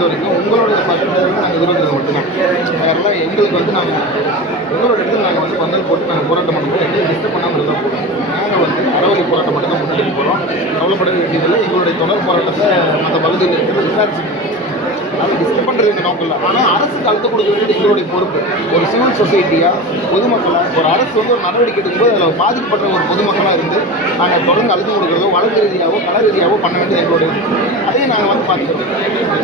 பொறுத்த வரைக்கும் உங்களுடைய பர்சன்டேஜ் நாங்கள் 20 மட்டும்தான். வேறெல்லாம் எங்களுக்கு வந்து நாங்கள் உங்களோட இடத்துல நாங்கள் வந்து பந்தல் போட்டு நாங்கள் போராட்டம் பண்ணும்போது எங்களுக்கு டிஸ்டர்ப் பண்ணாமல் இருந்தால் போதும். நாங்கள் வந்து அறவழி போராட்டம் மட்டும் தான் முன்னெடுக்க போகிறோம். கவலைப்பட வேண்டியதில்லை. எங்களுடைய தொடர் போராட்டத்தை மற்ற பகுதியில் இருக்கிறது விசாரிச்சு அதை டிஸ்டர்ப் பண்ணுறது எங்கள் நோக்கம் இல்லை. ஆனால் அரசுக்கு அழுத்தம் கொடுக்க வேண்டியது எங்களுடைய பொறுப்பு. ஒரு சிவில் சொசைட்டியாக பொதுமக்களாக ஒரு அரசு வந்து ஒரு நடவடிக்கை எடுக்கும்போது அதில் பாதிக்கப்பட்ட ஒரு பொதுமக்களாக இருந்து நாங்கள் தொடர்ந்து அழுத்தம் கொடுக்குறதோ வழக்கு ரீதியாகவோ கல ரீதியாகவோ பண்ண வேண்டியது எங்களுடைய அதையும் நாங்கள் வந்து பார்த்துக்கிறோம்.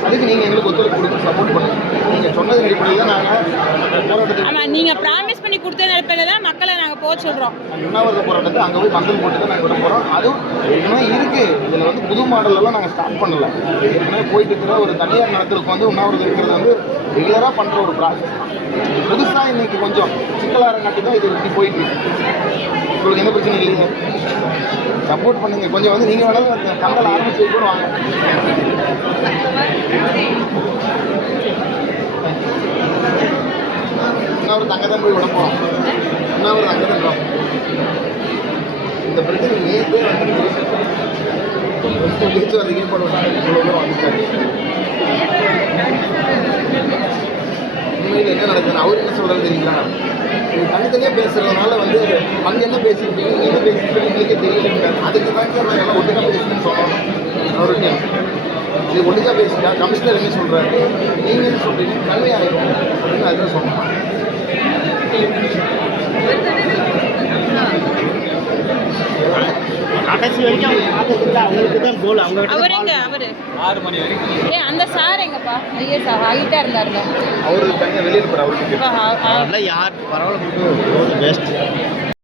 அதுக்கு நீங்கள் எங்களுக்கு ஒத்துழைப்பு கொடுத்து சப்போர்ட் பண்ணுங்கள். நீங்கள் சொன்னது அடிப்படையில் தான் நாங்கள் போராட்டத்தை நீங்கள் ப்ராமிஸ் பண்ணி கொடுத்த அடிப்படையில் தான் மக்களை நாங்கள் போக சொல்கிறோம். உண்ணாவிரத போராட்டத்தை அங்கே போய் மக்கள் போட்டு தான் நாங்கள் விட போகிறோம். அதுவும் ஏற்கனவே இருக்குது. இதில் வந்து புது மாடலெல்லாம் நாங்கள் ஸ்டார்ட் பண்ணலை. ஏற்கனவே போயிட்டு இருக்கிற ஒரு தனியார் நிலத்திற்கு வந்து உண்ணாவிரதம் இருக்கிறது வந்து ரெகுலராக பண்ணுற ஒரு ப்ராசஸ் தான். புதுசாக இன்னைக்கு கொஞ்சம் சிக்கலாக காட்டி தான் இது இப்படி போயிட்டு இருக்கு. உங்களுக்கு எந்த பிரச்சனையும் இல்லைங்க. சப்போர்ட் பண்ணுங்கள். கொஞ்சம் வந்து நீங்கள் வேணாலும் அந்த கம்பல் ஆரம்பிச்சு கூட வாங்க. உண்ணாவிரதம் அங்கே தான் போய் விட போகிறோம். உண்ணாவிரதம் அங்கே தான் போகிறோம். இந்த பிரச்சனை நேற்றே வந்து பேச்சுவார்த்தை ஏற்படுவாங்க. இவ்வளோ தூரம் வந்துட்டாங்க. உண்மையில் என்ன நடக்குதுன்னு அவர் என்ன சொல்கிறது தெரியுங்களா? இது தனித்தனியாக பேசுகிறதுனால வந்து அங்கே என்ன பேசிக்கிட்டீங்க நீங்கள் என்ன பேசிக்கிட்டீங்க எங்களுக்கே தெரியல. அதுக்கு தான் சார் நாங்கள் எல்லாம் ஒட்டுக்கா பேசுன்னு சொல்லணும். அவருக்கு இது ஒட்டுக்கா பேசிட்டா கமிஷனர் என்ன சொல்கிறாரு, நீங்கள் என்ன சொல்கிறீங்க கல்வி ஆகிடும் அப்படின்னு அதுதான் சொல்லணும். கடைசி வரைக்கும் அவங்க பார்த்ததில்லை. அவங்களுக்கு தான் கோல். அவங்க அவர் எங்க அவரு 6 மணி வரைக்கும் அந்த சார் எங்கப்பா ஐஎஸ் ஹைட்டாக இருந்தாருங்க அவருக்கு தனியாக வெளியில் போகிற அவருக்கு இப்போ யார் பரவாயில்ல பெஸ்ட்.